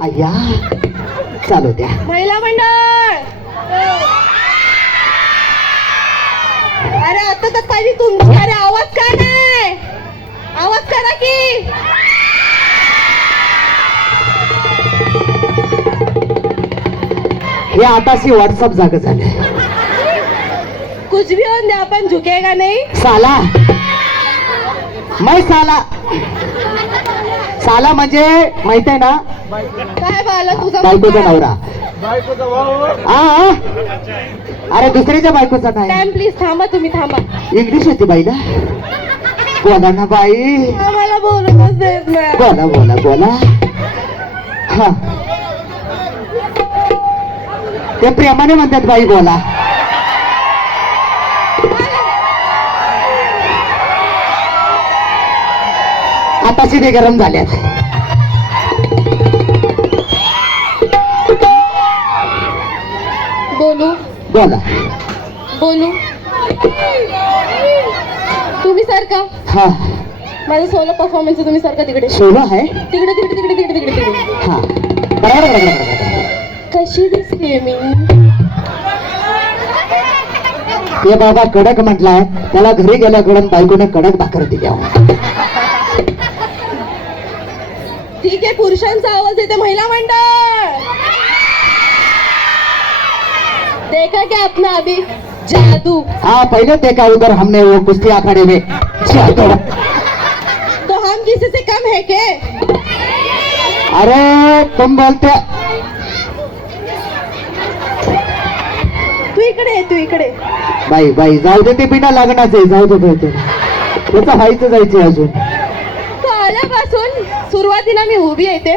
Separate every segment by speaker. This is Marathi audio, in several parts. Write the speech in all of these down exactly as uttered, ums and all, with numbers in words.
Speaker 1: अय्या चालू द्या.
Speaker 2: महिला मंडळ, अरे आता तर पाहिजे तुमची. अरे आवाज का नाही? आवाज करा की.
Speaker 1: हे आताशी व्हॉट्सअप जाग झाले.
Speaker 2: कुछ भी होऊन दे, आपण झुकेगा नाही.
Speaker 1: साला मै साला साला म्हणजे माहित आहे ना,
Speaker 2: काय बाला तुझा
Speaker 1: बायकोचा नवरा. हा हा. अरे दुसऱ्याच्या बायकोचा नाही.
Speaker 2: टाइम प्लीज, थांबा तुम्ही थांबा.
Speaker 1: इंग्लिश होती बाईला. बोला ना बाई,
Speaker 2: आम्हाला बोलूनच देत नाही.
Speaker 1: बोला बोला बोला. हा ते प्रेमाने म्हणतात बाई बोला. आताशी ते गरम झाल्यात.
Speaker 2: बोलू
Speaker 1: बोला.
Speaker 2: बोलू तुम्ही सारखा.
Speaker 1: हा
Speaker 2: माझं सोलो परफॉर्मन्स तुम्ही सारखा तिकडे
Speaker 1: सोलो आहे.
Speaker 2: तिकडे तिकडे तिकडे तिकडे तिकडे तिकडे
Speaker 1: हा बरोबर बरोबर बरोबर.
Speaker 2: कशी दिसते मी?
Speaker 1: ते बाबा कडक म्हटलाय, त्याला घरी गेल्याकडून बायकोने कडक भाकर दिल्या.
Speaker 2: ठीक आहे, पुरुषांचा आवाज येते. महिला मंडळ, देखा क्या अपना अभी जादू.
Speaker 1: हाँ पहले देखा उधर हमने वो कुश्ती अखाड़े में जादू.
Speaker 2: तो हम किसी से कम है के?
Speaker 1: अरे तुम बोलते.
Speaker 2: तू इकडे ये, तू इकडे.
Speaker 1: बाई बाई जाऊ दे, ते बिना लग्नाचे जाऊ दे. बोलते त्याचं व्हायचं जायचं अजून.
Speaker 2: तो आल्यापासून सुरुवातीला मी उभी येते.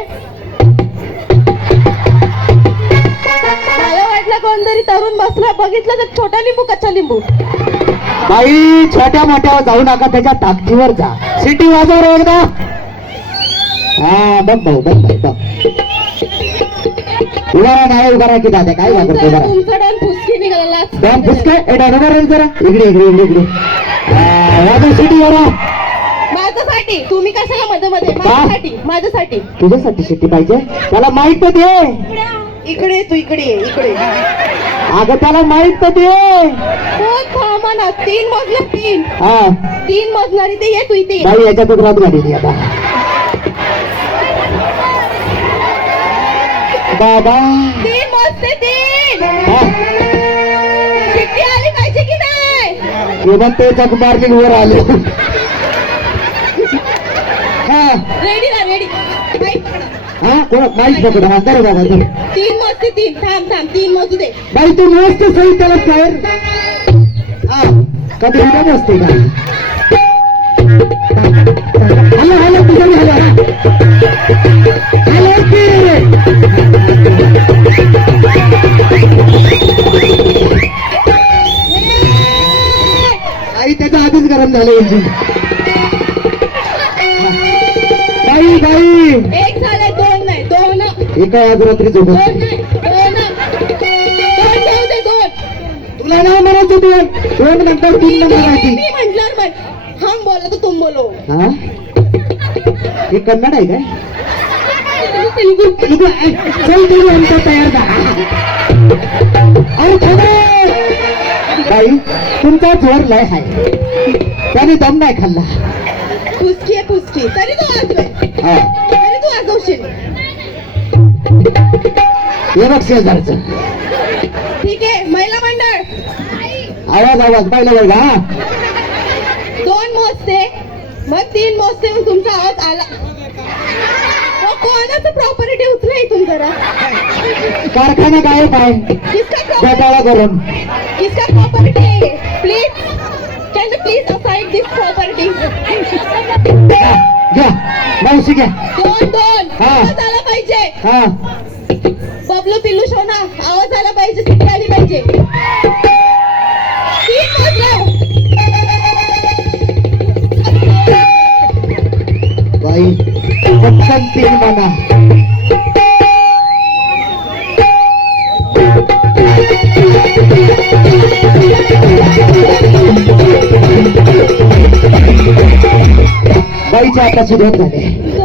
Speaker 2: मला वाटलं कोणतरी तरुण बसला, बघितलं तर छोटा लिंबू कच्चा लिंबू.
Speaker 1: बाई छोट्या मोठ्यावर जाऊ नका, त्याच्या ताकदीवर जा. सिटी वाजव रे एकदा. हा बघ भाऊ बघ भाई बघ. उभारा नाही उभारा की दादा काय वापरतो उभारा.
Speaker 2: तुमचा डॉन फुसकी निघाला.
Speaker 1: डॉन फुसके ए डॉन उभा राहील जरा. इकडे इकडे इकडे इकडे. वाजव सिटी वर.
Speaker 2: माझ्यासाठी तुम्ही कशाला मध्ये मध्ये? माझ्यासाठी माझ्यासाठी
Speaker 1: तुझ्यासाठी सिटी पाहिजे. त्याला माहित तर दे.
Speaker 2: इकडे तू इकडे ये, इकडे.
Speaker 1: अगं त्याला माहित तर दे.
Speaker 2: हो थांबा ना. तीन मजला तीन
Speaker 1: हा
Speaker 2: तीन मजणारी ते ये, तू इथे ये.
Speaker 1: बाई याच्यातच रात गाडी आता. बाबा
Speaker 2: तीन मजते तीन.
Speaker 1: हा
Speaker 2: शिट्टी आली पाहिजे की नाही?
Speaker 1: हे मग ते जग मार्किंग वर आले. हा
Speaker 2: रेडी ना रेडी.
Speaker 1: हा कोण माहीत पकड. हा तर बाबा तर
Speaker 2: तीन मजते तीन. थांब थांब, तीन मोजू दे.
Speaker 1: बाई तू मस्त सही त्याला बाहेर. हा कधी उद्या नसते का? हॅलो हॅलो तुझं हॅलो हॅलो की आई त्याच्या आधीच गरम झालं इंजिन. बाई बाई
Speaker 2: एक झाले, दोन नाही. दोन
Speaker 1: एका आज रात्री झोपत
Speaker 2: दोन नाही. दोन दोन जाऊ दे. दोन
Speaker 1: तुला नाही म्हणायचं. दोन दोन नंतर तीन नंबर राहते.
Speaker 2: मी म्हटल्यावर म्हण. हम बोला तो तुम बोलो.
Speaker 1: हा हे कन्नड आहे काय?
Speaker 2: तेलुगू.
Speaker 1: चल तुम्ही आमचा तयार झाला. अरे थांबा. बाई तुमचा जोर लय आहे, त्याने दम नाही खाल्ला.
Speaker 2: फुसकी आहे फुसकी. तरी तू वाजवे.
Speaker 1: हा
Speaker 2: तरी तू वाजवशील.
Speaker 1: हे बघ शेजारचं.
Speaker 2: ठीक आहे, महिला मंडळ.
Speaker 1: आवाज आवाज पाहिला बघा. हा
Speaker 2: दोन मोजते, मग तीन मोजते, मग तुमचा आवाज आला. मग कोणाचं प्रॉपर्टी उचला इथून जरा.
Speaker 1: कारखाना काय काय
Speaker 2: किसका प्रॉपर्टी?
Speaker 1: गटाळा करून.
Speaker 2: किसका property? Please can you please aside this property.
Speaker 1: घ्या मावशी घ्या.
Speaker 2: दोन दोन
Speaker 1: हा.
Speaker 2: आवाज आला पाहिजे.
Speaker 1: हा
Speaker 2: बबलू पिल्लू शोना आवाज आला पाहिजे. सिटी आली पाहिजे. तीन मोजला.
Speaker 1: बाई पटकन तीन म्हणा. बाईच्या आताची दोन झाले.